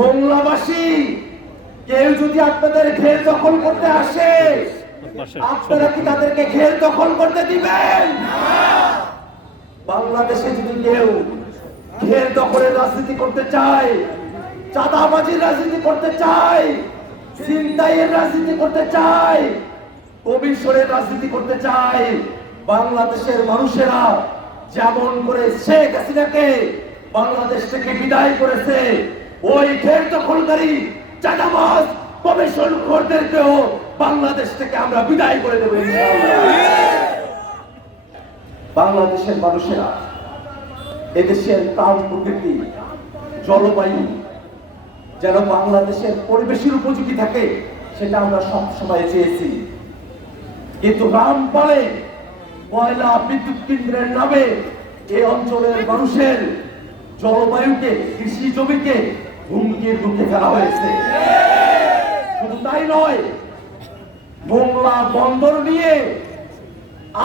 মোংলাবাসী কেউ যদি আপনাদের ঘের দখল করতে আসে, আপনারা কি তাদেরকে ঘের দখল করতে দিবেন? বাংলাদেশে যদি কেউ ঘের দখলের রাজনীতি করতে চায়, চাঁদাবাজির রাজনীতি করতে চায়, ছিনতাইয়ের রাজনীতি করতে চায়, কমিশনের রাজনীতি করতে চায়, বাংলাদেশের মানুষেরা যেমন করে শেখ হাসিনাকে বাংলাদেশ থেকে বিদায় করেছে, ওই ঘের দখলকারী চাঁদাবাজ কমিশন খোরদেরকেও বাংলাদেশ থেকে আমরা বিদায় করে দেব ইনশাআল্লাহ। বাংলাদেশের মানুষেরা এদেশের প্রাণ প্রকৃতি জলবায়ু যেন বাংলাদেশের পরিবেশের উপযোগী থাকে, সেটা আমরা সব সময় চেয়েছি। কিন্তু রামপালে কয়লা বিদ্যুৎ কেন্দ্রের নামে এই অঞ্চলের মানুষের জলবায়ুকে, কৃষি জমিকে হুমকির মুখে ফেলা হয়েছে। শুধু তাই নয়, মোংলা বন্দর নিয়ে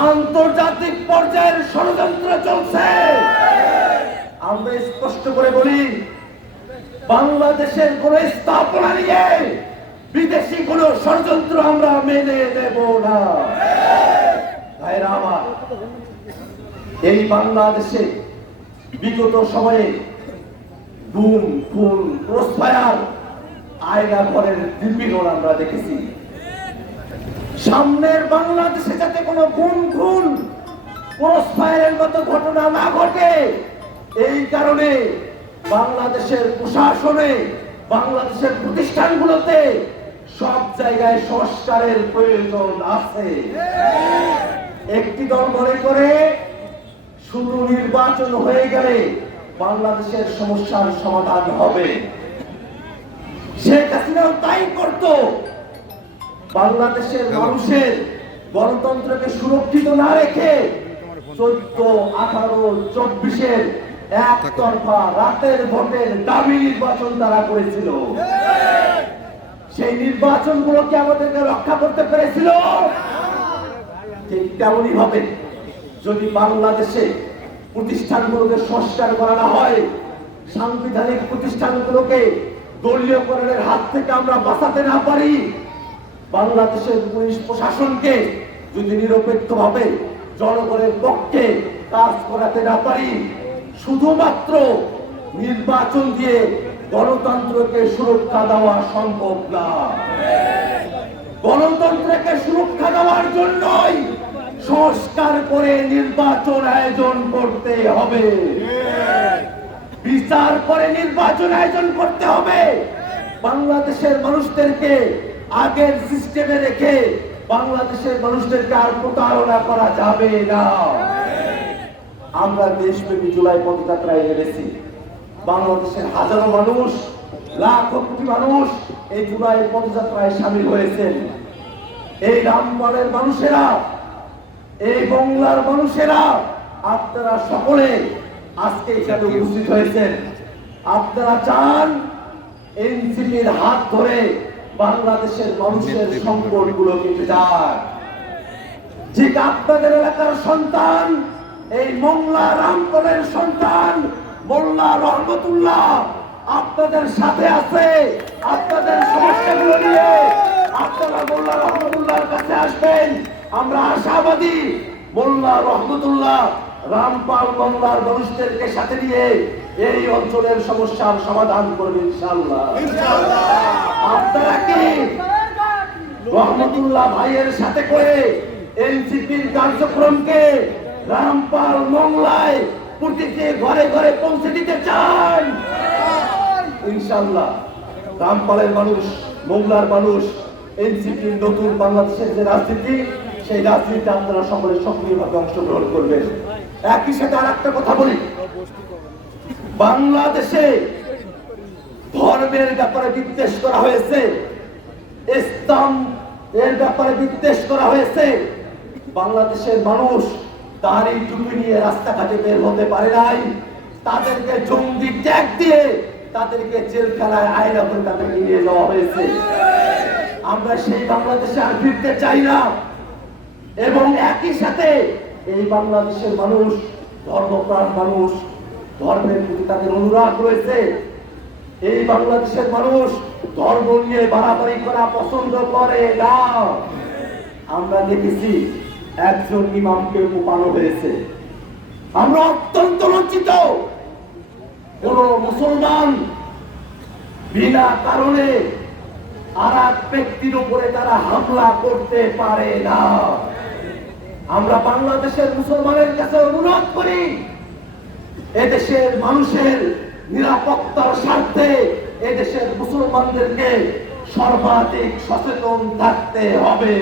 আন্তর্জাতিক পর্যায়ের ষড়যন্ত্র চলছে। আমরা স্পষ্ট করে বলি, বাংলাদেশের কোন স্থাপনা নিয়ে বিদেশি কোন ষড়যন্ত্র আমরা মেনে নেব না। ভাইরা আমার, এই বাংলাদেশে বিগত সময়ে গুম, খুন, ক্রসফায়ার, আয়না ঘরের নিপীড়ন আমরা দেখেছি। সামনের বাংলাদেশে যাতে কোনো গুম, খুন, ক্রসফায়ারের মতো ঘটনা না ঘটে, এই কারণে বাংলাদেশের প্রশাসনে, বাংলাদেশের প্রতিষ্ঠানগুলোতে সব জায়গায় সংস্কারের প্রয়োজন আছে। একটি দল মনে করে শুধু নির্বাচন হয়ে গেলে বাংলাদেশের সমস্যার সমাধান হবে। শেখ হাসিনাও তাই করত। বাংলাদেশের মানুষের গণতন্ত্রকে সুরক্ষিত না রেখে 14, 18, 24-এর একতরফা রাতের ভোটের দামি নির্বাচন তারা করেছিল। সেই নির্বাচনগুলোকে আমাদেরকে রক্ষা করতে পেরেছিল। ঠিক তেমনই ভাবে যদি বাংলাদেশে প্রতিষ্ঠানগুলোকে সংস্কার করা হয়, সাংবিধানিক প্রতিষ্ঠানগুলোকে দলীয়করণের হাত থেকে আমরা বাঁচাতে না পারি, বাংলাদেশের পুলিশ প্রশাসনকে যদি নিরপেক্ষভাবে জনগণের পক্ষে কাজ করাতে না পারি, শুধুমাত্র নির্বাচন দিয়ে গণতন্ত্রকে সুরক্ষা দেওয়া সম্ভব না। গণতন্ত্রকে সুরক্ষা দেওয়ার জন্যই সংস্কার করে নির্বাচন আয়োজন করতে হবে, বিচার করে নির্বাচন আয়োজন করতে হবে। বাংলাদেশের মানুষদেরকে আগের সিস্টেমে রেখে বাংলাদেশের মানুষদেরকে আর প্রতারণা করা যাবে না। আমরা দেশব্যাপী জুলাই পদযাত্রায় নেমেছি। বাংলাদেশের হাজারো মানুষ, লাখ কোটি মানুষ এই জুলাই পদযাত্রায় সামিল হয়েছেন। এই রামপালের মানুষেরা, এই বাংলার মানুষেরা, আপনারা সকলে আজকে এখানে উপস্থিত হয়েছেন। আপনারা চান এনসিপির হাত ধরে বাংলাদেশের মানুষের সম্পদগুলো কেটে যাক। ঠিক আপনাদের এলাকার সন্তান, এই মোংলা রামপালের সন্তান মোল্লা রহমতুল্লাহ আপনাদের সাথে আছে। আপনাদের সমস্যাগুলো নিয়ে আপনারা মোল্লা রহমতুল্লাহর কাছে আসবেন। আমরা আশাবাদী মোল্লা রহমতুল্লাহ রামপাল বাংলার মানুষদেরকে সাথে নিয়ে এই অঞ্চলের সমস্যার সমাধান করবে ইনশাআল্লাহ। আপনারা কি রহমতুল্লাহ ভাইয়ের সাথে করে এনসিপির কার্যক্রমকে রামপাল মোংলায় প্রতিটি ঘরে ঘরে পৌঁছে দিতে চান? ইনশাআল্লাহ রামপালের মানুষ, মোংলার মানুষ এনসিপির নতুন বাংলাদেশের যে রাজনীতি, সেই রাজনীতিতে আপনারা সকলে সক্রিয়ভাবে অংশগ্রহণ করবেন। একই সাথে আর একটা কথা বলি, বাংলাদেশে ধর্মের ব্যাপারে বিদ্বেষ করা হয়েছে, ইসলাম এর ব্যাপারে বিদ্বেষ করা হয়েছে। বাংলাদেশের মানুষ দাড়ি টুপি নিয়ে রাস্তাঘাটে বের হতে পারে নাই। তাদেরকে জঙ্গি ট্যাগ দিয়ে তাদেরকে জেলখানায় আয়না করে তাদেরকে নিয়ে যাওয়া হয়েছে। আমরা সেই বাংলাদেশে আর ফিরতে চাই না। এবং একই সাথে এই বাংলাদেশের মানুষ ধর্মপ্রাণ মানুষ, ধর্মের প্রতি তাদের অনুরাগ রয়েছে। এই বাংলাদেশের মানুষ ধর্ম নিয়ে বাড়াবাড়ি করা পছন্দ করে না। আমরা দেখেছি একজন ইমামকে কোপানো হয়েছে। আমরা অত্যন্ত লজ্জিত। কোন মুসলমান বিনা কারণে আর এক ব্যক্তির উপরে তারা হামলা করতে পারে না। আমরা বাংলাদেশের মুসলমানের কাছে অনুরোধ করি, এদেশের মানুষের নিরাপত্তার স্বার্থে এদেশের মুসলমানদেরকে সর্বাধিক সচেতন থাকতে হবে।